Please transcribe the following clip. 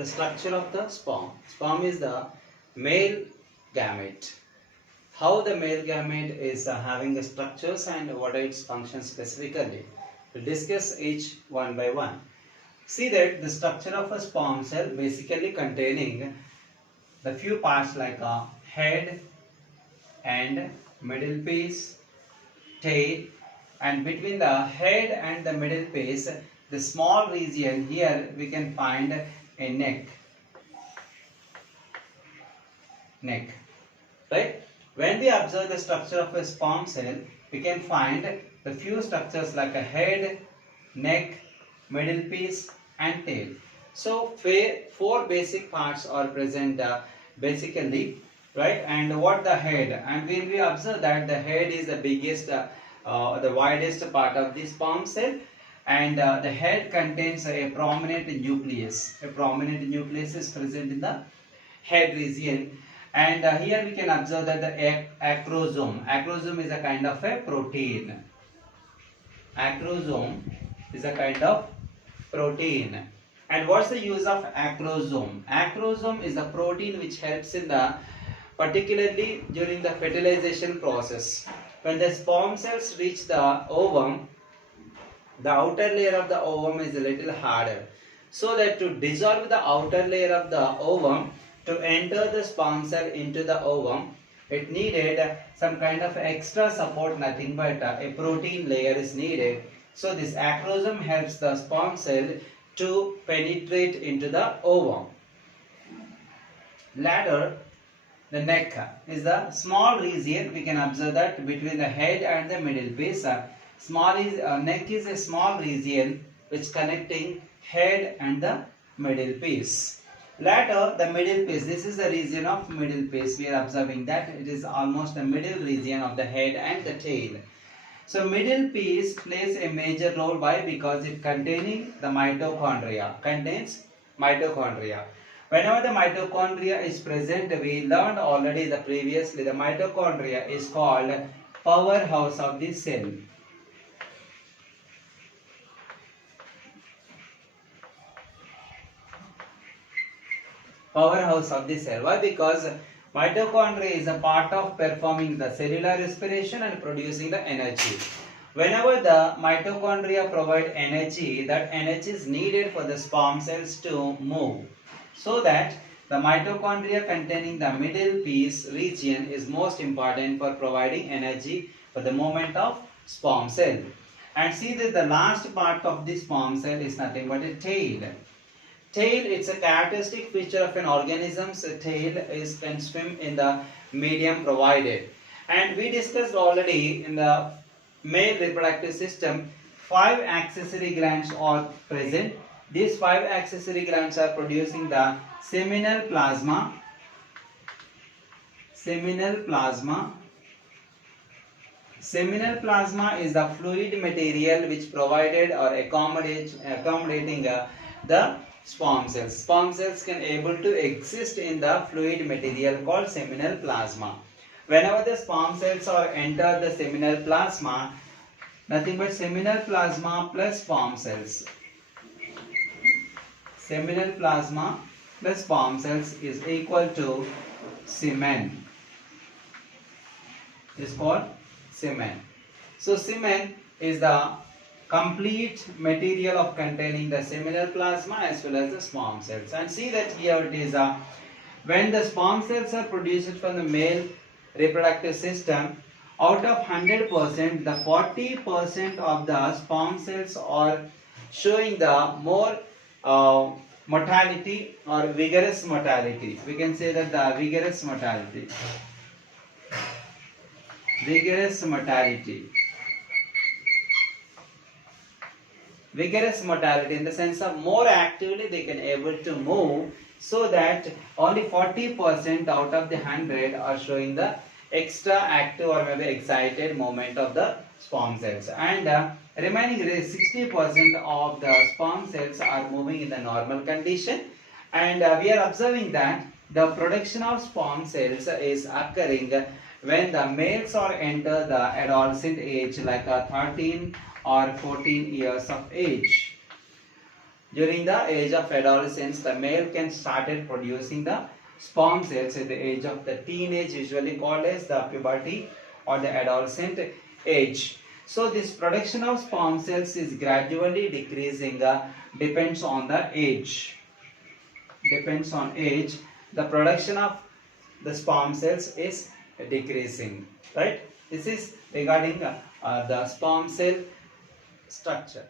the structure of the sperm. Sperm is the male gamete. How the male gamete is having the structures and what are its functions specifically. We'll discuss each one by one. See that the structure of a sperm cell basically containing the few parts like a head and middle piece, tail, and between the head and the middle piece, the small region here we can find a neck, right? When we observe the structure of a sperm cell, we can find the few structures like a head, neck, middle piece and tail. So four basic parts are present basically, right? And what the head, and when we observe that the head is the biggest, the widest part of this sperm cell, and the head contains a prominent nucleus. A prominent nucleus is present in the head region. And here we can observe that the acrosome is a kind of a protein. Acrosome is a kind of protein. And what's the use of acrosome? Acrosome is a protein which helps in the, particularly during the fertilization process. When the sperm cells reach the ovum, the outer layer of the ovum is a little harder. So that to dissolve the outer layer of the ovum, to enter the sperm cell into the ovum, it needed some kind of extra support, nothing but a protein layer is needed. So this acrosome helps the sperm cell to penetrate into the ovum. Later, the neck is the small region. We can observe that between the head and the middle piece. Neck is a small region which connecting head and the middle piece. Later, the middle piece, this is the region of middle piece. We are observing that it is almost the middle region of the head and the tail. So middle piece plays a major role. Why? Because it containing the mitochondria, contains mitochondria. Whenever the mitochondria is present, we learned already previously, the mitochondria is called powerhouse of the cell. Powerhouse of the cell. Why? Because mitochondria is a part of performing the cellular respiration and producing the energy. Whenever the mitochondria provide energy, that energy is needed for the sperm cells to move. So that the mitochondria containing the middle piece region is most important for providing energy for the movement of sperm cell. And see that the last part of the sperm cell is nothing but a tail. Tail, it's a characteristic feature of an organism's tail can swim in the medium provided. And we discussed already in the male reproductive system, 5 accessory glands are present. These 5 accessory glands are producing the seminal plasma. Seminal plasma is the fluid material which provided or accommodating the sperm cells. Sperm cells can able to exist in the fluid material called seminal plasma. Whenever the sperm cells are enter the seminal plasma, nothing but seminal plasma plus sperm cells. Seminal plasma plus sperm cells is equal to semen. Is called semen. So semen is the complete material of containing the seminal plasma as well as the sperm cells. And see that here it is when the sperm cells are produced from the male reproductive system, out of 100%, the 40% of the sperm cells are showing the more mortality or vigorous mortality. We can say that the vigorous mortality. Vigorous mortality. Vigorous mortality in the sense of more actively they can able to move, so that only 40% out of the 100 are showing the extra active or maybe excited movement of the sperm cells, and remaining 60% of the sperm cells are moving in the normal condition. And we are observing that the production of sperm cells is occurring when the males are enter the adolescent age, like 13 or 14 years of age. During the age of adolescence, the male can started producing the sperm cells at the age of the teenage, usually called as the puberty or the adolescent age. So this production of sperm cells is gradually decreasing, depends on the age. Depends on age, the production of the sperm cells is decreasing, right? This is regarding the sperm cell structure.